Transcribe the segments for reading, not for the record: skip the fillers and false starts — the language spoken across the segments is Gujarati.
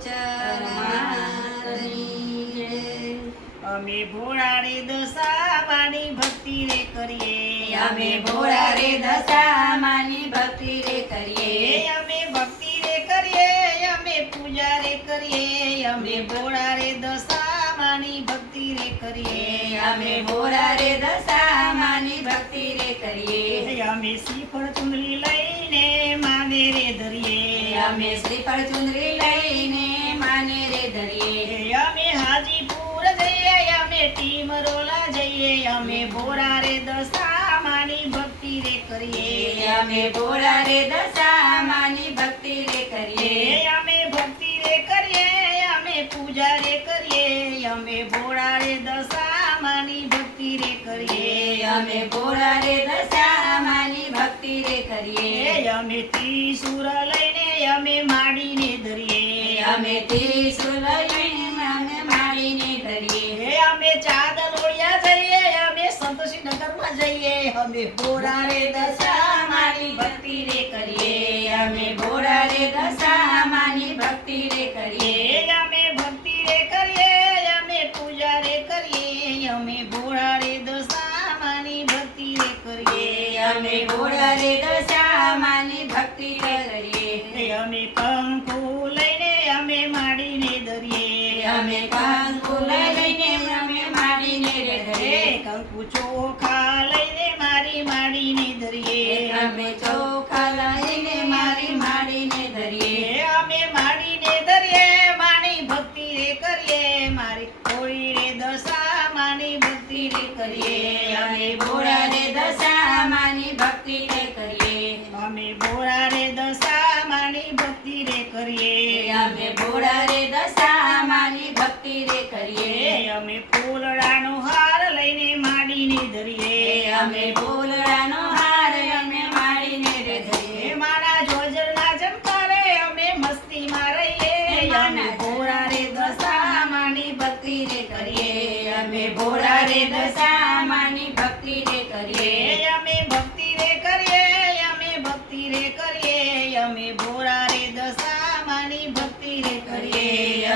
બહુચર માતની જય। અમે ભોળા રે દશામાની ભક્તિ રે કરીએ, અમે ભોળા રે દશામાની ભક્તિ રે કરીએ, અમે ભક્તિ રે કરીએ, અમે પૂજા રે કરીએ, અમે ભોળા રે દશામાની ભક્તિ રે કરીએ, અમે ભોળા રે દશામાની ભક્તિ રે કરીએ, અમે શ્રીફળ ચુંદડી લઈને માને રે ધરીએ, અમે શ્રીફળ ચુંદડી લઈને માને રે ધરીએ, અમે હાજીપુર જઈએ, અમે ટીમરોલા જઈએ, અમે ભોળા રે દશામાની ભક્તિ રે કરીએ, અમે ભોળા રે દશામાની ભક્તિ રે કરીએ, અમે ભક્તિ રે કરીએ, અમે પૂજા રે કરીએ, અમે ભોળા રે દશામાની ભક્તિ રે કરીએ, અમે ભોળા રે દશામાની ભક્તિ રે કરીએ, અમે ત્રિશૂળ લઈને અમે માડીને ધરીએ, અમે ત્રિશૂળ લઈને અમે માડીને ધરીએ, અમે ચાદલોડિયા જઈએ, અમે સંતોષીનગરમાં જઈએ, અમે ભોળા રે દશામાની ભક્તિ રે કરીએ, અમે ભોળા રે દશામાની ભક્તિ રે કરીએ, અમે ભક્તિ રે કરીએ, અમે પૂજા રે કરીએ, અમે ભોળા રે દશામાની ભક્તિ રે કરીએ, અમે ભોળા રે દશામાની ભક્તિ રે કરીએ, અમે કંકુ લઈને અમે માડીને ધરીએ, અમે કંકુ લઈને અમે માડીને રે ધરીએ, કંકુ ચોખા લઈને મારી માડીને ધરીએ, અમે ચોખા લઈને મારી માડીને ધરીએ, અમે માડીને ધરીએ, માની ભક્તિ રે કરીએ, મારી ભોળી રે દશામાની ભક્તિ રે કરીએ, અમે ભોળા રે દશામાની ભક્તિ રે કરીએ, અમે ભોળા રે દશામાની ભક્તિ રે કરીએ, અમે ભોળા રે દશામાની ભક્તિ રે કરીએ, અમે ફૂલડાનો હાર લઈને માડીને ધરીએ, અમે ફૂલડાનો હાર અમે માડીને રે ધરીએ, મારા જોજરના ચમકારે અમે મસ્તીમાં રહીએ, અમે ભોળા રે દશામાની ભક્તિ રે કરીએ, અમે ભોળા રે દશામાની ભક્તિ રે કરીએ, અમે ભક્તિ રે કરીએ, અમે ભક્તિ રે કરીએ, અમે ભોળા રે દશામાની ભક્તિ રે કરીએ,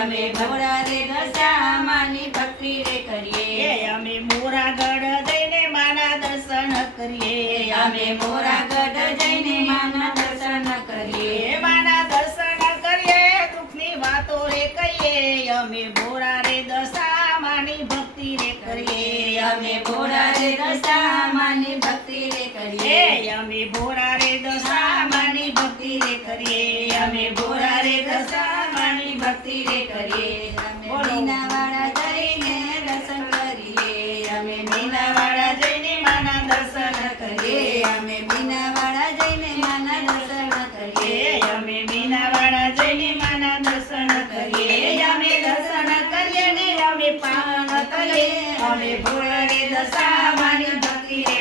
અમે ભોળા રે દશામાની ભક્તિ રે કરીએ, અમે મોરાગઢ જઈને માના દર્શન કરીએ, અમે મોરાગઢ જઈને માના દર્શન કરીએ, માના દર્શન કરીએ, દુઃખની વાતો રે કહીએ, અમે ભોળા રે દશામાની ભક્તિ રે કરીએ, અમે ભોળા રે દશામાની ભક્તિ રે કરીએ, અમે ભોળા રે દશામાની ભક્તિ રે કરીએ, અમે ભોળા રે દશામાની ભક્તિ રે કરીએ, અમે મીનાવાડા જઈને દર્શન કરીએ, અમે મીનાવાડા જઈને માના દર્શન કરીએ, અમે મીનાવાડા જઈને માના દર્શન કરીએ, અમે મીનાવાડા જઈને માના દર્શન કરીએ, અમે દર્શન કરીએ ને અમે પાવન કરીએ, અમે ભોળા રે દશામાની ભક્તિ રે